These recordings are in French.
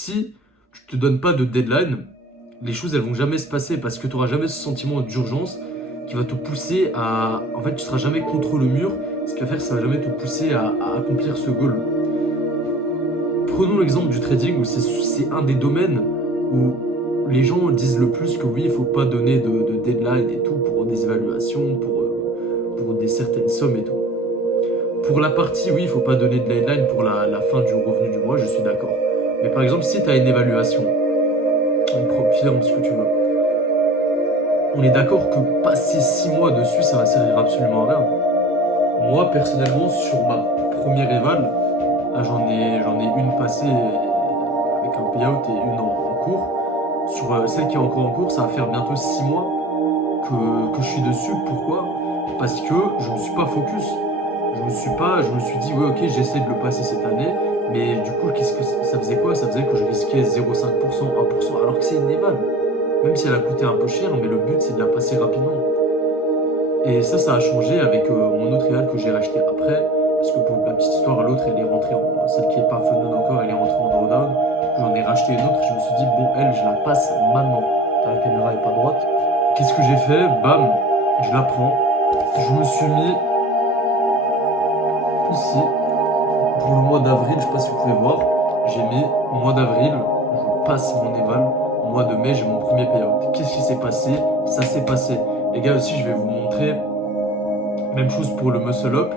Si tu te donnes pas de deadline, les choses elles vont jamais se passer parce que tu n'auras jamais ce sentiment d'urgence qui va te pousser à... En fait, tu seras jamais contre le mur. Ce qui va faire, ça va jamais te pousser à accomplir ce goal. Prenons l'exemple du trading où c'est un des domaines où les gens disent le plus que oui, il faut pas donner de deadline et tout pour des évaluations, pour des certaines sommes et tout. Pour la partie, oui, il faut pas donner de deadline pour la fin du revenu du mois, je suis d'accord. Mais par exemple, si tu as une évaluation, une firme, ce que tu veux, on est d'accord que passer 6 mois dessus, ça va servir absolument à rien. Moi, personnellement, sur ma première éval, là, j'en ai une passée avec un payout et une en cours. Sur celle qui est encore en cours, ça va faire bientôt 6 mois que je suis dessus. Pourquoi? Parce que je ne me suis pas focus. Je me suis dit, ouais, ok, j'essaie de le passer cette année. Mais du coup, qu'est-ce que ça faisait quoi? Ça faisait que je risquais 0,5%, 1%, alors que c'est une éval. Même si elle a coûté un peu cher, mais le but, c'est de la passer rapidement. Et ça a changé avec mon autre éval que j'ai racheté après. Parce que pour la petite histoire, l'autre, elle est rentrée celle qui n'est pas funded encore, elle est rentrée en drawdown. J'en ai racheté une autre, je me suis dit, bon, elle, je la passe maintenant. La caméra est pas droite. Qu'est-ce que j'ai fait? Bam, je la prends. Je me suis mis ici. Pour le mois d'avril, je sais pas si vous pouvez voir, j'ai mis mois d'avril, je passe mon éval. Mois de mai, j'ai mon premier payout. Qu'est-ce qui s'est passé? Ça s'est passé. Les gars, aussi, je vais vous montrer. Même chose pour le muscle up.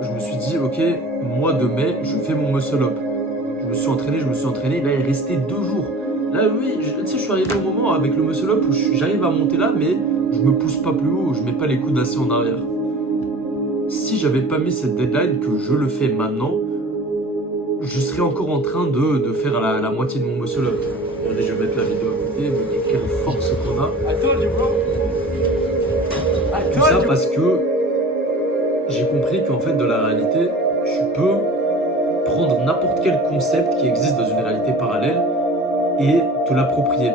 Je me suis dit, ok, mois de mai, je fais mon muscle up. Je me suis entraîné. Là, il restait 2 jours. Là, oui, tu sais, je suis arrivé au moment avec le muscle up où j'arrive à monter là, mais je me pousse pas plus haut, je mets pas les coudes assez en arrière. Si j'avais pas mis cette deadline, que je le fais maintenant, je serais encore en train de faire la moitié de mon muscle up. Regardez, je vais mettre la vidéo à côté, mais quelle force qu'on a. Tout ça parce que j'ai compris qu'en fait, de la réalité, tu peux prendre n'importe quel concept qui existe dans une réalité parallèle et te l'approprier.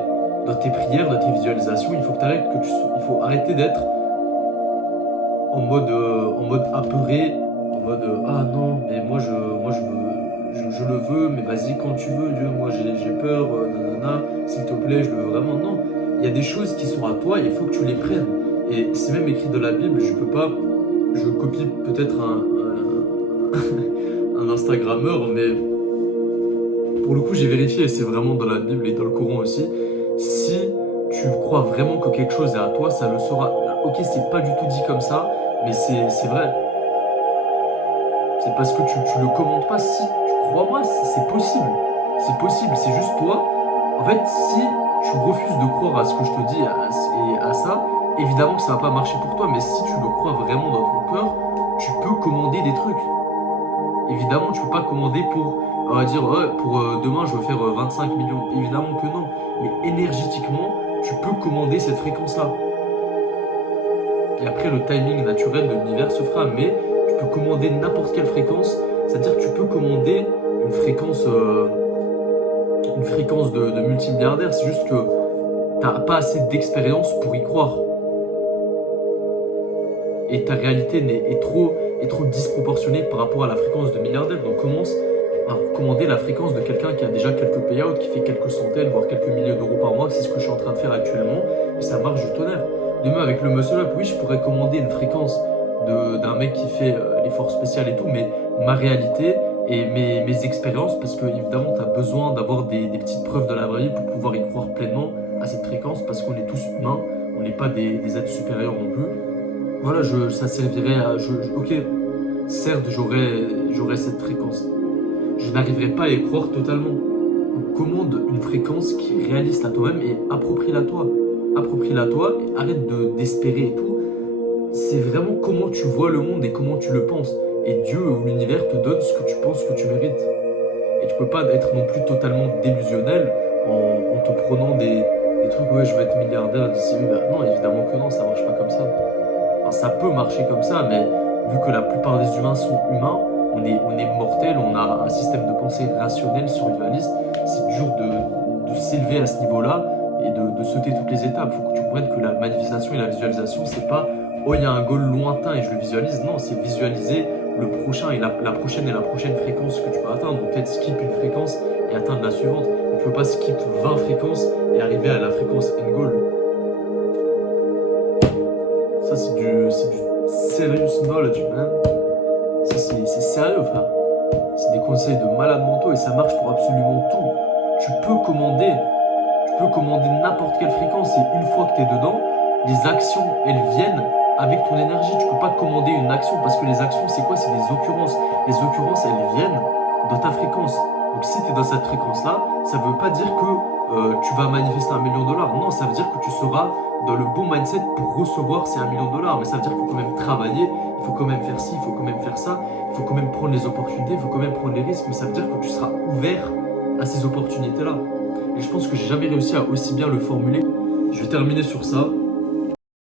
Dans tes prières, dans tes visualisations, il faut que il faut arrêter d'être en mode apeuré, en mode ah non, mais moi je le veux, mais vas-y quand tu veux, Dieu, moi j'ai peur, nanana, s'il te plaît, je le veux vraiment. Non, il y a des choses qui sont à toi et il faut que tu les prennes. Et c'est même écrit dans la Bible, je copie peut-être un Instagrammeur, mais pour le coup j'ai vérifié et c'est vraiment dans la Bible et dans le Coran aussi. Si tu crois vraiment que quelque chose est à toi, ça le sera. Ok, c'est pas du tout dit comme ça, mais c'est vrai. C'est parce que tu le commandes pas. Si, crois-moi, c'est possible. C'est possible, c'est juste toi. En fait, si tu refuses de croire à ce que je te dis et à ça, évidemment que ça va pas marcher pour toi, mais si tu le crois vraiment dans ton cœur, tu peux commander des trucs. Évidemment, tu peux pas commander pour, on va dire, ouais, pour demain, je veux faire 25 millions. Évidemment que non. Mais énergétiquement, tu peux commander cette fréquence-là. Et après, le timing naturel de l'univers se fera, mais tu peux commander n'importe quelle fréquence. C'est-à-dire que tu peux commander une fréquence de multimilliardaire. C'est juste que tu n'as pas assez d'expérience pour y croire. Et ta réalité est trop disproportionnée par rapport à la fréquence de milliardaire. Donc commence à recommander la fréquence de quelqu'un qui a déjà quelques payouts, qui fait quelques centaines, voire quelques milliers d'euros par mois. C'est ce que je suis en train de faire actuellement. Et ça marche du tonnerre. Demain, avec le muscle up, oui, je pourrais commander une fréquence d'un mec qui fait l'effort spécial et tout, mais ma réalité et mes expériences, parce que évidemment, tu as besoin d'avoir des petites preuves de la vraie vie pour pouvoir y croire pleinement à cette fréquence, parce qu'on est tous humains, on n'est pas des êtres supérieurs non plus. Voilà, ça servirait à... ok, certes, j'aurais cette fréquence. Je n'arriverai pas à y croire totalement. Donc, commande une fréquence qui est réaliste à toi-même et approprie-la toi. Approprie-la toi et arrête d'espérer et tout. C'est vraiment comment tu vois le monde et comment tu le penses. Et Dieu ou l'univers te donne ce que tu penses que tu mérites. Et tu peux pas être non plus totalement délusionnel en te prenant des trucs, ouais, je vais être milliardaire d'ici. Bah, non, évidemment que non, ça marche pas comme ça. Enfin, ça peut marcher comme ça, mais vu que la plupart des humains sont humains, on est mortel, on a un système de pensée rationnel, survivaliste. C'est dur de s'élever à ce niveau-là et de sauter toutes les étapes. Il faut que tu comprennes que la manifestation et la visualisation, c'est pas oh, il y a un goal lointain et je le visualise. Non, c'est visualiser le prochain et la prochaine fréquence que tu peux atteindre. Donc peut-être skip une fréquence et atteindre la suivante. Mais tu peux pas skip 20 fréquences et arriver à la fréquence end goal. Ça, c'est du serious knowledge, man. Ça, c'est sérieux, frère. C'est des conseils de malades mentaux et ça marche pour absolument tout. Tu peux commander n'importe quelle fréquence et une fois que tu es dedans, les actions, elles viennent avec ton énergie. Tu peux pas commander une action parce que les actions, c'est quoi? C'est des occurrences. Les occurrences, elles viennent dans ta fréquence. Donc si tu es dans cette fréquence-là, ça veut pas dire que tu vas manifester $1 million. Non, ça veut dire que tu seras dans le bon mindset pour recevoir ces $1 million. Mais ça veut dire qu'il faut quand même travailler, il faut quand même faire ci, il faut quand même faire ça, il faut quand même prendre les opportunités, il faut quand même prendre les risques. Mais ça veut dire que tu seras ouvert à ces opportunités-là. Et je pense que j'ai jamais réussi à aussi bien le formuler. Je vais terminer sur ça.